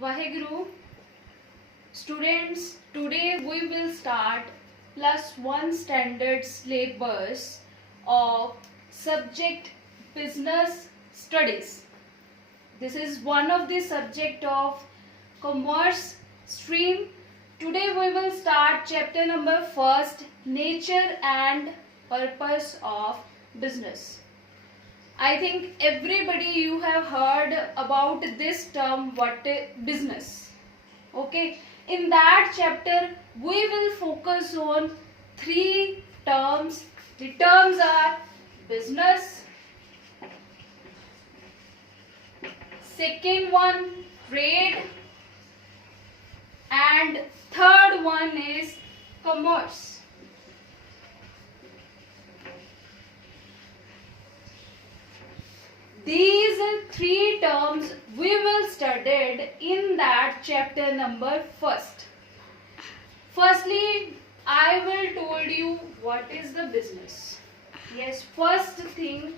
Vaheguru. Students, today we will start +1 standard syllabus of subject business studies. This is one of the subject of commerce stream. Today we will start chapter number 1st, nature and purpose of business. I think everybody you have heard about this term, what business. Okay, in that chapter we will focus on 3 terms. The terms are business, second one trade, and third one is commerce. These 3 terms we will study in that chapter number 1st. Firstly, I will told you what is the business. Yes, first thing